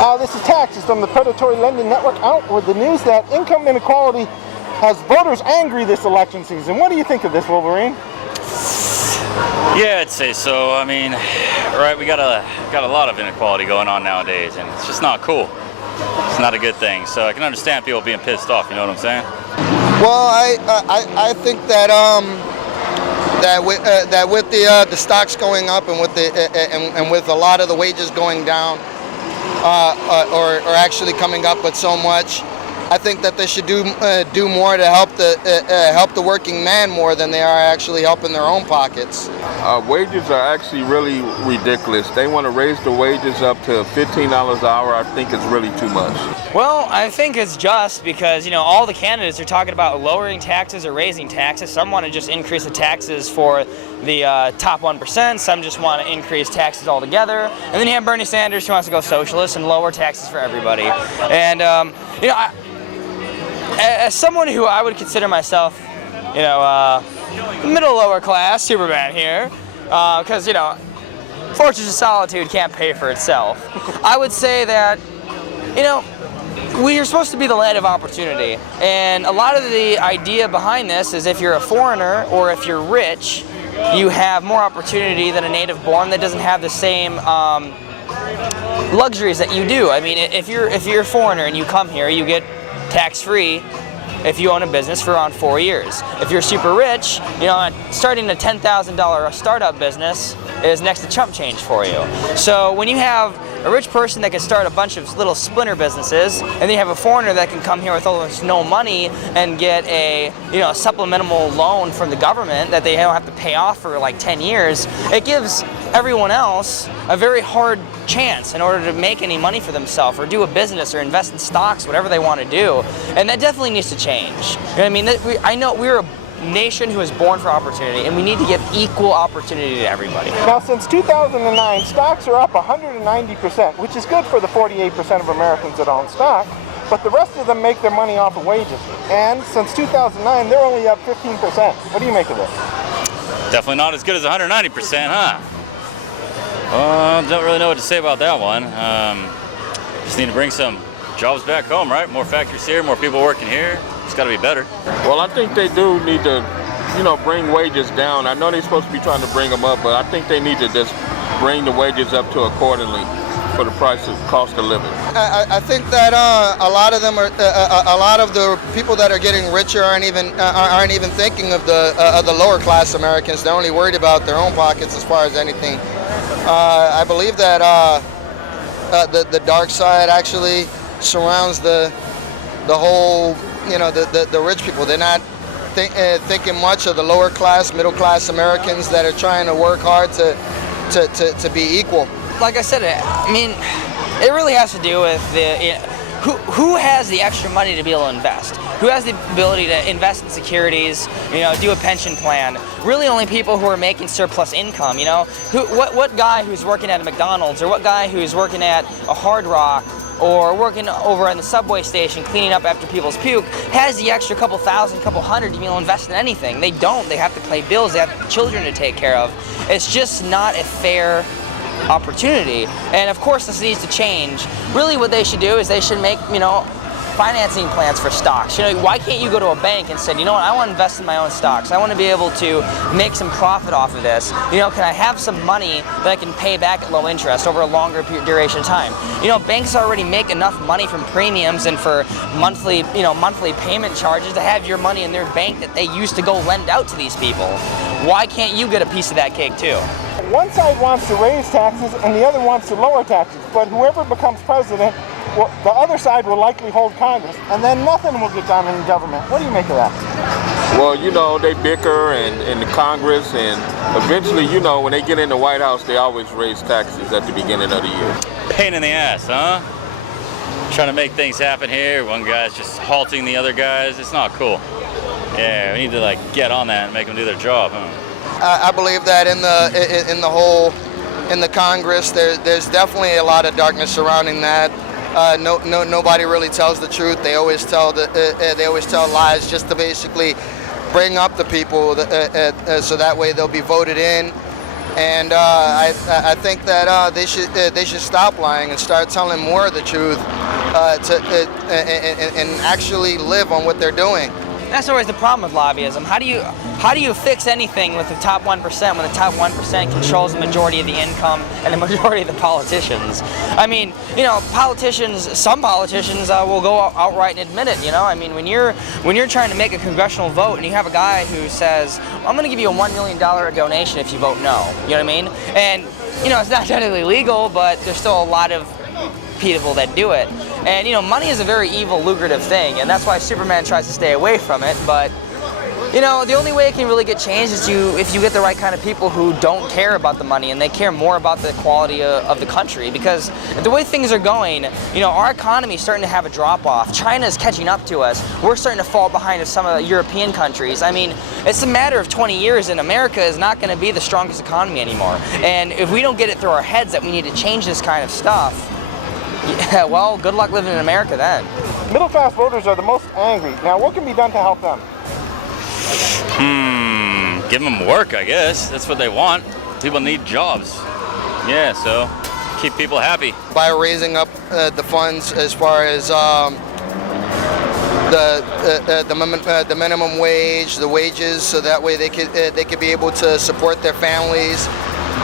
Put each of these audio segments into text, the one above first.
This is Taxes from the Predatory Lending Network, out with the news that income inequality has voters angry this election season. What do you think of this, Wolverine? Yeah, I'd say so. I mean, right, we got a lot of inequality going on nowadays, and it's just not cool. It's not a good thing. So I can understand people being pissed off. You know what I'm saying? Well, I think that that with the stocks going up and with and with a lot of the wages going down, or actually coming up but so much, I think that they should do more to help the working man more than they are actually helping their own pockets. Wages are actually really ridiculous. They want to raise the wages up to $15 an hour. I think it's really too much. Well, I think it's just because, you know, all the candidates are talking about lowering taxes or raising taxes. Some want to just increase the taxes for the top 1%. Some just want to increase taxes altogether. And then you have Bernie Sanders, who wants to go socialist and lower taxes for everybody. And, you know, as someone who I would consider myself, you know, middle lower class Superman here, because, you know, Fortress of Solitude can't pay for itself. I would say that, you know, we are supposed to be the land of opportunity, and a lot of the idea behind this is if you're a foreigner or if you're rich, you have more opportunity than a native born that doesn't have the same luxuries that you do. I mean, if you're a foreigner and you come here, you get tax-free if you own a business for around 4 years. If you're super rich, you know, starting a $10,000 startup business is next to chump change for you. So when you have a rich person that can start a bunch of little splinter businesses, and then you have a foreigner that can come here with almost no money and get a, you know, supplemental loan from the government that they don't have to pay off for like 10 years, it gives everyone else a very hard chance in order to make any money for themselves or do a business or invest in stocks, whatever they want to do. And that definitely needs to change. You know what I mean? I know we're a nation who is born for opportunity, and we need to give equal opportunity to everybody. Now, since 2009, stocks are up 190%, which is good for the 48% of Americans that own stock, but the rest of them make their money off of wages. And since 2009, they're only up 15%. What do you make of this? Definitely not as good as 190%, huh? Don't really know what to say about that one. Just need to bring some jobs back home, right? More factories here, more people working here. It's got to be better. Well, I think they do need to, you know, bring wages down. I know they're supposed to be trying to bring them up, but I think they need to just bring the wages up to accordingly for the price of cost of living. I think that a lot of them are, a lot of the people that are getting richer aren't even thinking of the lower class Americans. They're only worried about their own pockets as far as anything. I believe that the dark side actually surrounds the whole, you know, the rich people. They're not thinking much of the lower class, middle class Americans that are trying to work hard to be equal. Like I said, I mean, it really has to do with who has the extra money to be able to invest? Who has the ability to invest in securities, you know, do a pension plan? Really only people who are making surplus income, you know? What guy who's working at a McDonald's, or what guy who's working at a Hard Rock, or working over in the subway station cleaning up after people's puke has the extra couple thousand, couple hundred to be able to invest in anything? They don't. They have to pay bills. They have children to take care of. It's just not a fair opportunity, and of course this needs to change. Really what they should do is they should make, you know, financing plans for stocks. You know, why can't you go to a bank and say, you know what, I want to invest in my own stocks. I want to be able to make some profit off of this. You know, can I have some money that I can pay back at low interest over a longer duration of time? You know, banks already make enough money from premiums and for monthly payment charges to have your money in their bank that they used to go lend out to these people. Why can't you get a piece of that cake too? One side wants to raise taxes and the other wants to lower taxes, but whoever becomes president, well, the other side will likely hold Congress, and then nothing will get done in government. What do you make of that? Well, you know, they bicker in the Congress, and eventually, you know, when they get in the White House, they always raise taxes at the beginning of the year. Pain in the ass, huh? Trying to make things happen here. One guy's just halting the other guys. It's not cool. Yeah, we need to like get on that and make them do their job, huh? I believe that in the Congress, there's definitely a lot of darkness surrounding that. Nobody really tells the truth. They always tell lies just to basically bring up the people, so that way they'll be voted in. And I think that they should stop lying and start telling more of the truth and actually live on what they're doing. That's always the problem with lobbyism. How do you fix anything with the top 1% when the top 1% controls the majority of the income and the majority of the politicians? I mean, you know, some politicians will go outright and admit it. You know, I mean, when you're trying to make a congressional vote and you have a guy who says, "I'm going to give you a $1 million donation if you vote no," you know what I mean? And you know, it's not technically legal, but there's still a lot of people that do it. And you know, money is a very evil, lucrative thing, and that's why Superman tries to stay away from it. But you know, the only way it can really get changed is if you get the right kind of people who don't care about the money and they care more about the quality of the country. Because the way things are going, you know, our economy is starting to have a drop off. China is catching up to us. We're starting to fall behind some of the European countries. I mean, it's a matter of 20 years and America is not going to be the strongest economy anymore. And if we don't get it through our heads that we need to change this kind of stuff, yeah, well, good luck living in America then. Middle-class voters are the most angry. Now, what can be done to help them? Give them work, I guess. That's what they want. People need jobs. Yeah, so keep people happy. By raising up the funds as far as the minimum wage, the wages, so that way they could be able to support their families.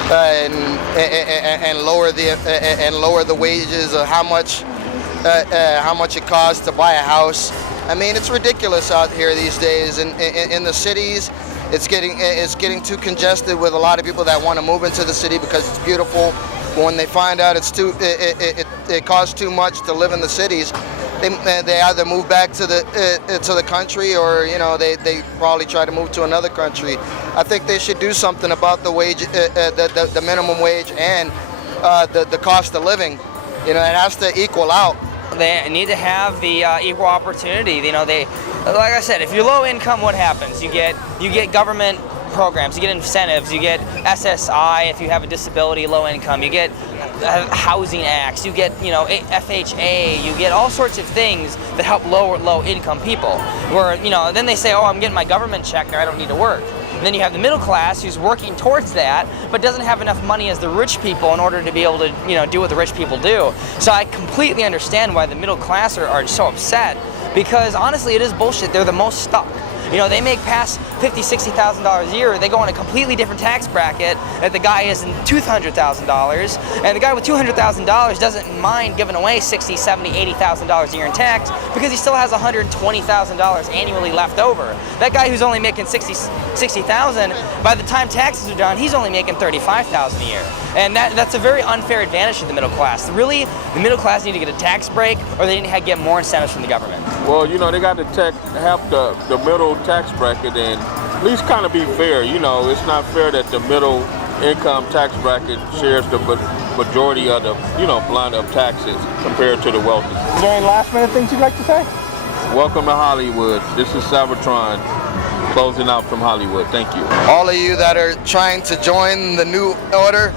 And lower the wages of how much it costs to buy a house. I mean, it's ridiculous out here these days. In the cities, it's getting too congested with a lot of people that want to move into the city because it's beautiful. But when they find out it costs too much to live in the cities, they either move back to the country, or you know, they probably try to move to another country. I think they should do something about the wage, the minimum wage, and the cost of living. You know, it has to equal out. They need to have the equal opportunity. You know, like I said, if you're low income, what happens? You get government programs, you get incentives, you get SSI if you have a disability, low income, you get housing acts, you get, you know, FHA, you get all sorts of things that help low income people. Where, you know, then they say, oh, I'm getting my government check, I don't need to work. And then you have the middle class who's working towards that, but doesn't have enough money as the rich people in order to be able to, you know, do what the rich people do. So I completely understand why the middle class are so upset, because honestly, it is bullshit. They're the most stuck. You know, they make past $50,000, $60,000 a year. They go on a completely different tax bracket that the guy is in $200,000, and the guy with $200,000 doesn't mind giving away $60,000, $70,000, $80,000 a year in tax because he still has $120,000 annually left over. That guy who's only making $60,000, by the time taxes are done, he's only making $35,000 a year, and that's a very unfair advantage to the middle class. Really, the middle class need to get a tax break, or they need to get more incentives from the government. Well, you know, they got to have the middle tax bracket and at least kind of be fair. You know, it's not fair that the middle income tax bracket shares the majority of the, you know, blunt of taxes compared to the wealthy. Is there any last minute things you'd like to say? Welcome to Hollywood. This is Cybertron closing out from Hollywood. Thank you. All of you that are trying to join the new order,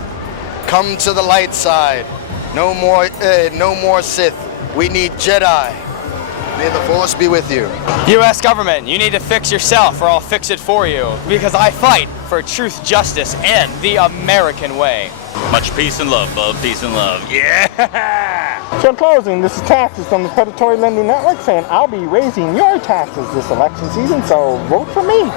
come to the light side. No more Sith. We need Jedi. May the Force be with you. U.S. government, you need to fix yourself, or I'll fix it for you, because I fight for truth, justice, and the American way. Much peace and love, bub. Peace and love. Yeah! So in closing, this is Taxes from the Predatory Lending Network saying I'll be raising your taxes this election season, so vote for me.